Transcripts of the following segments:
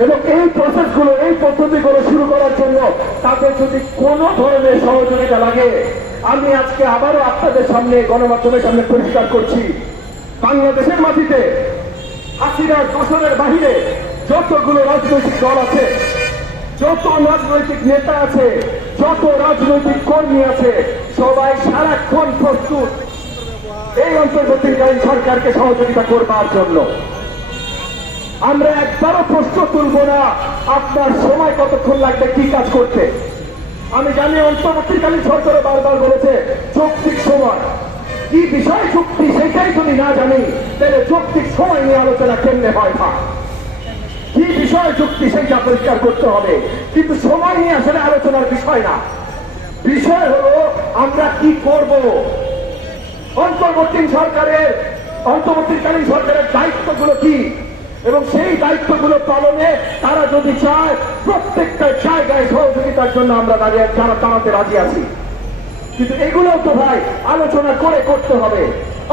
এবং এই প্রসেসগুলো এই পদ্ধতিগুলো শুরু করার জন্য তাদের যদি কোনো ধরনের সহযোগিতা লাগে, আমি আজকে আবারও আপনাদের সামনে, গণমাধ্যমের সামনে পরিষ্কার করছি। বাংলাদেশের মাটিতে হাসিনার দোষরের বাহিরে যতগুলো রাজনৈতিক দল আছে, যত রাজনৈতিক নেতা আছে, যত রাজনৈতিক কর্মী আছে, সবাই সারাক্ষণ প্রস্তুত। এই অন্তর্বর্তীকালীন সরকারকে সহযোগিতা করবার জন্য। আমরা একবারও প্রশ্ন তুলব না, আপনার সময় কতক্ষণ লাগবে, কি কাজ করতে? আমি জানি অন্তর্বর্তীকালীন সরকারও বারবার বলেছে, যৌক্তিক সময়। কি বিষয় চুক্তি সেটাই যদি না জানি, তাহলে যৌক্তিক সময় নিয়ে আলোচনা কেমনে হয় না কি বিষয় চুক্তি সেটা পরিষ্কার করতে হবে। কিন্তু সময় নিয়ে আসলে আলোচনার বিষয় না। বিষয় হলো, আমরা কি করব? অন্তর্বর্তী সরকারের, অন্তর্বর্তীকালীন সরকারের দায়িত্বগুলো কি? এবং সেই দায়িত্বগুলো পালনে তারা যদি চায়, প্রত্যেকটা জায়গায় সহযোগিতার জন্য আমরা দাঁড়িয়ে, যারা দাঁড়াতে রাজি আছি। কিন্তু এগুলোও তো ভাই আলোচনা করে করতে হবে।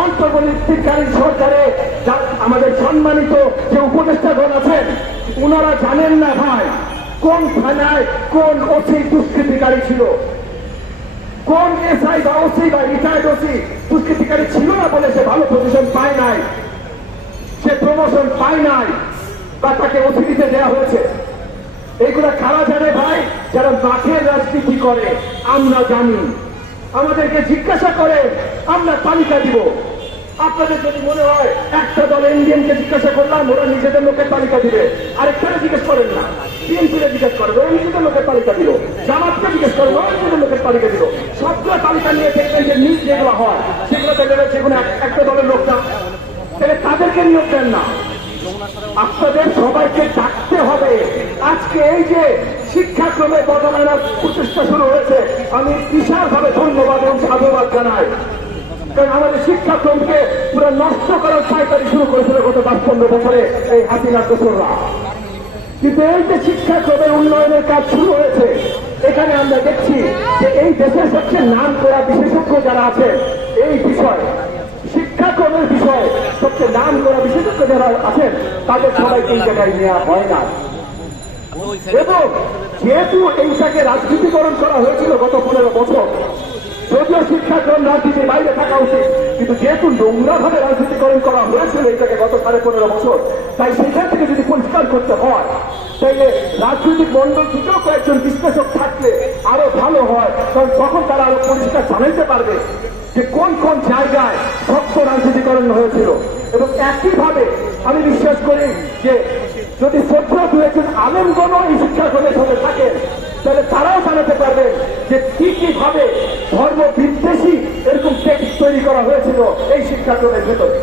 অন্তর্বর্তীকালীন সরকারে আমাদের সম্মানিত যে উপদেষ্টাগণ আছেন ওনারা জানেন না ভাই কোন থানায় কোন ওসি দুষ্কৃতিকারী ছিল। কোন এসআই বা ওসি বা রিটায়ার্ড ওসি দুষ্কৃতিকারী ছিল না বলে সে ভালো পজিশন পায় নাই। সে প্রমোশন পায় নাই, বা তাকে অতিথিতে দেওয়া হয়েছে। এগুলা কারা জানে ভাই? যারা মাঠের রাজনীতি করে, আমরা জানি। আমাদেরকে জিজ্ঞাসা করে, আমরা তালিকা দিব। আপনাদের যদি মনে হয়, একটা দল ইন্ডিয়ানকে জিজ্ঞাসা করলাম, ওরা নিজেদের লোকের তালিকা দিবে। আরেকটারে জিজ্ঞেস করেন না। বিএনপিকে জিজ্ঞেস করেন, ওরা নিজেদের লোকের তালিকা দিল। জামাতকে জিজ্ঞেস করেন, ওরা নিজেদের লোকের তালিকা দিল। সবগুলো তালিকা নিয়ে দেখবেন যে নিজ যেগুলো হয় সেগুলো দেখবেন যেগুলো একটা তাহলে তাদেরকে না আপনাদের সবাইকে ডাকতে হবে। আজকে এই যে শিক্ষাক্রমে বদলানোর প্রচেষ্টা শুরু হয়েছে, আমি বিশালভাবে ধন্যবাদ এবং সাধুবাদ জানাই। কারণ আমাদের শিক্ষাক্রমকে পুরো নষ্ট করার পাইকারি শুরু করেছিল গত দশ পনেরো বছরে এই হাসিনার দোসররা। কিন্তু এই যে শিক্ষাক্রমের উন্নয়নের কাজ শুরু হয়েছে, এখানে আমরা দেখছি যে এই দেশের সবচেয়ে নাম করা বিশেষজ্ঞ যারা আছে এই বিষয় শিক্ষাক্রমের বিষয়ে সবচেয়ে নাম করা বিশেষজ্ঞ যারা আছেন, তাদের সবাইকে এই জায়গায় নেওয়া হয় না। এবং যেহেতু এইটাকে রাজনীতিকরণ করা হয়েছিল গত পনেরো বছর, যদিও শিক্ষাক্রম রাজনীতির বাইরে থাকা উচিত, কিন্তু যেহেতু নোংরা ভাবে রাজনীতিকরণ করা হয়েছিল এটাকে গত সাড়ে পনেরো বছর, তাই সেখান থেকে যদি পরিষ্কার করতে হয়, তাইলে রাজনৈতিক মন্ডল থেকেও কয়েকজন বিশ্লেষক থাকলে আরও ভালো হয়, কারণ তখন তারা আরও পরিষ্কার জানাইতে পারবে যে কোন কোন জায়গায় রাজনীতিকরণ হয়েছিল। এবং একইভাবে আমি বিশ্বাস করি যে যদি সভ্য দু একজন আলেমগণ এই শিক্ষাক্রমের সাথে থাকেন তাহলে তারাও জানাতে পারবে যে কি কি ভাবে ধর্ম বিদ্বেষী এরকম টেক্সট তৈরি করা হয়েছিল এই শিক্ষাক্রমের ভেতরে।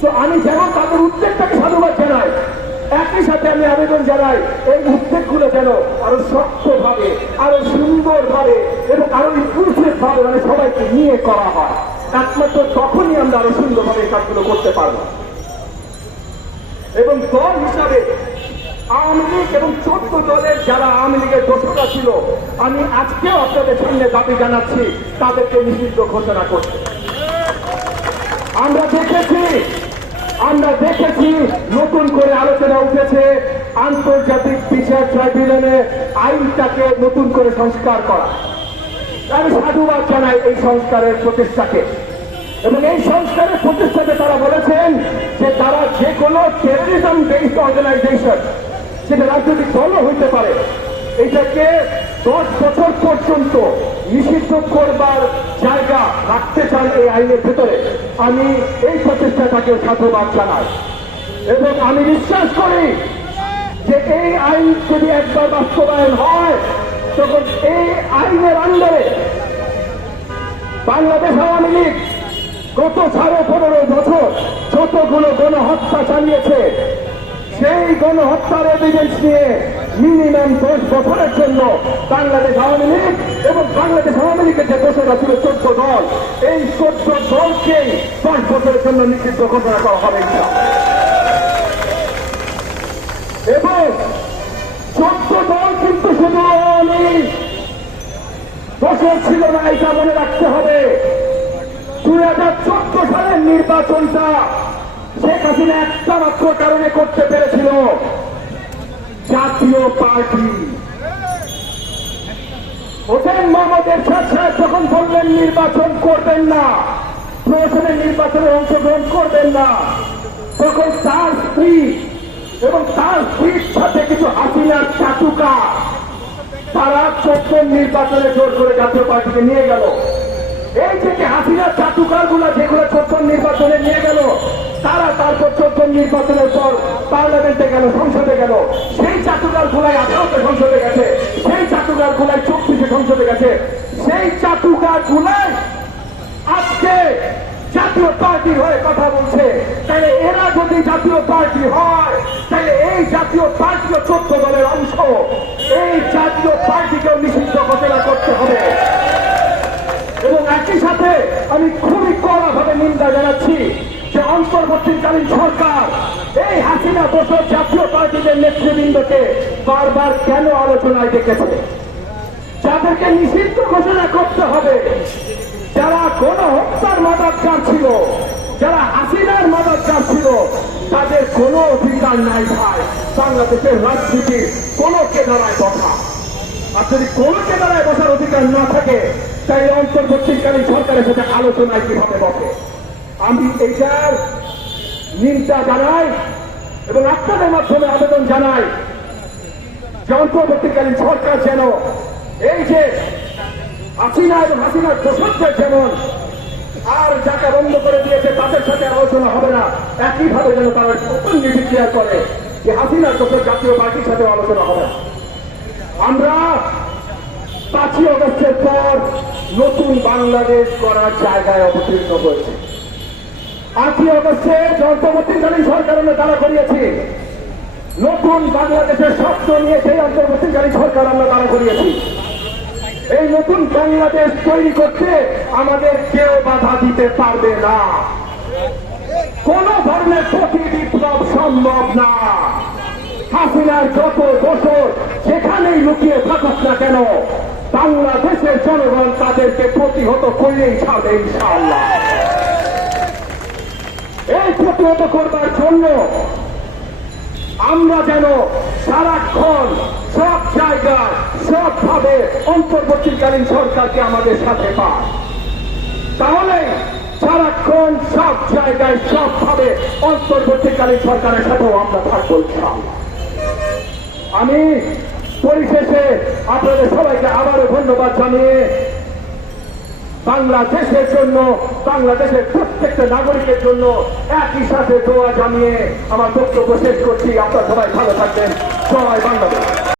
তো আমি যেমন তাদের উদ্যোগটাকে সাধুবাদ জানাই, একই সাথে আমি আবেদন জানাই, এই উদ্যোগগুলো যেন আরও শক্ত ভাবে আরও সুন্দর ভাবে এবং আরও ইনক্লুসিভ ভাবে মানে সবাইকে নিয়ে করা হয়। একমাত্র তখনই আমরা আরও সুন্দরভাবে কাজগুলো করতে পারব। এবং দল হিসাবে আওয়ামী লীগ এবং চোদ্দ দলের যারা আওয়ামী লীগের দোষরা ছিল, আমি আজকেও আপনাদের সামনে দাবি জানাচ্ছি, তাদেরকে নিষিদ্ধ ঘোষণা করতে। আমরা দেখেছি আমরা দেখেছি নতুন করে আলোচনা উঠেছে, আন্তর্জাতিক বিচার ট্রাইব্যুনালে আইনটাকে নতুন করে সংস্কার করা। আমি সাধুবাদ জানাই এই সংস্কারের প্রতিষ্ঠাকে। এবং এই সংস্কারের প্রচেষ্টাকে তারা বলেছেন যে তারা যে কোনো টেরোরিজম বেসড অর্গানাইজেশন সেটা রাজনৈতিক দলও হইতে পারে, এটাকে দশ বছর পর্যন্ত নিষিদ্ধ করবার জায়গা রাখতে চান এই আইনের ভেতরে। আমি এই প্রচেষ্টাটাকে সাধুবাদ জানাই। এবং আমি বিশ্বাস করি যে এই আইন যদি একবার বাস্তবায়ন হয় তখন এই আইনের আন্ডারে বাংলাদেশ আওয়ামী লীগ গত সাড়ে পনেরো বছর যতগুলো গণহত্যা চালিয়েছে, সেই গণহত্যার এভিডেন্স নিয়ে মিনিমাম দশ বছরের জন্য বাংলাদেশ আওয়ামী লীগ এবং বাংলাদেশ আওয়ামী লীগের যে দোষরা ছিল চোদ্দ দল, এই চোদ্দ দলকেই দশ বছরের জন্য নিষিদ্ধ ঘোষণা করা হবে এবং দোষর ছিল না, এটা মনে রাখতে হবে। দুই হাজার চোদ্দ সালের নির্বাচনটা শেখ হাসিনা একটা মাত্র কারণে করতে পেরেছিল। জাতীয় পার্টি। হোসেন মোহাম্মদ এরশাদ সাহেব যখন বললেন, নির্বাচন করবেন না, প্রশাসনের নির্বাচনে অংশগ্রহণ করবেন না, তখন তার স্ত্রী এবং তার স্ত্রীর সাথে কিছু হাসিনার চাটুকা, তারা চোদ্দ নির্বাচনে জোর করে জাতীয় পার্টিকে নিয়ে গেল। এই থেকে হাসিনার চাটুকারগুলা যেগুলো চোদ্দ নির্বাচনে নিয়ে গেল। তারা তারপর চোদ্দ নির্বাচনের পর পার্লামেন্টে গেল, সংসদে গেল। সেই চাটুকার গুলাই আঠারোতে সংসদে গেছে, সেই চাটুকার গুলাই চব্বিশে সংসদে গেছে। সেই চাটুকার গুলাই আজকে জাতীয় পার্টি হয়ে কথা বলছে। তাহলে এরা যদি জাতীয় পার্টি হয়, তাহলে এই জাতীয় পার্টিও চোদ্দ দলের অংশ। জাতীয় পার্টিকেও নিষিদ্ধ ঘোষণা করতে হবে। এবং একই সাথে আমি খুবই কড়াভাবে নিন্দা জানাচ্ছি যে অন্তর্বর্তীকালীন সরকার এই হাসিনা বছর জাতীয় পার্টিদের নেতৃবৃন্দকে বারবার কেন আলোচনায় ডেকেছে? যাদেরকে নিষিদ্ধ ঘোষণা করতে হবে, যারা কোন হত্যার মাদারকার ছিল, যারা হাসিনার মাদারকার ছিল, তাদের কোনো অধিকার নাই ভাই। বাংলাদেশের রাজনীতির কোন কেদারায় বসা আর যদি কোন কেদারায় বসার অধিকার না থাকে তাই অন্তর্বর্তীকালীন সরকারের সাথে আলোচনায় কীভাবে বসে? আমি এইটার নিন্দা জানাই এবং আপনাদের মাধ্যমে আবেদন জানাই যে অন্তর্বর্তীকালীন সরকার যেন এই যে হাসিনা এবং হাসিনার দোষকদের যেমন আর যাকে বন্ধ করে দিয়েছে, তাদের সাথে আলোচনা হবে না। একইভাবে যেন তারা ওপেনলি ডিক্লেয়ার করে যে হাসিনার দোষক জাতীয় পার্টির সাথে আলোচনা হবে না। আমরা পাঁচই অগস্টের পর নতুন বাংলাদেশ করার জায়গায় অবতীর্ণ হয়েছে। অন্তর্বর্তীকালীন নতুন বাংলাদেশের স্বপ্ন নিয়ে সেই অন্তর্বর্তীকালীন সরকার আমরা করিয়েছি। এই নতুন বাংলাদেশ তৈরি করতে আমাদের কেউ বাধা দিতে পারবে না। কোন ধরনের প্রতি বিপ্লব সম্ভব না। হাসিনার যত বছর যেখানেই লুকিয়ে থাকুক না কেন বাংলাদেশের জনগণ তাদেরকে প্রতিহত করলেই ছাড়বে ইনশাআল্লাহ। এই প্রতিহত করবার জন্য আমরা যেন সারাক্ষণ সব জায়গায়, সবভাবে অন্তর্বর্তীকালীন সরকারকে আমাদের সাথে পায় তাহলে সারাক্ষণ সব জায়গায়, সবভাবে অন্তর্বর্তীকালীন সরকারের সাথেও আমরা থাকব আমি পরিশেষে আপনাদের আবারও ধন্যবাদ জানিয়ে বাংলাদেশের জন্য, বাংলাদেশের প্রত্যেকটা নাগরিকের জন্য একই সাথে দোয়া জানিয়ে আমার বক্তব্য শেষ করছি। আপনার সবাই ভালো থাকবেন। সবাই বাংলাদেশ।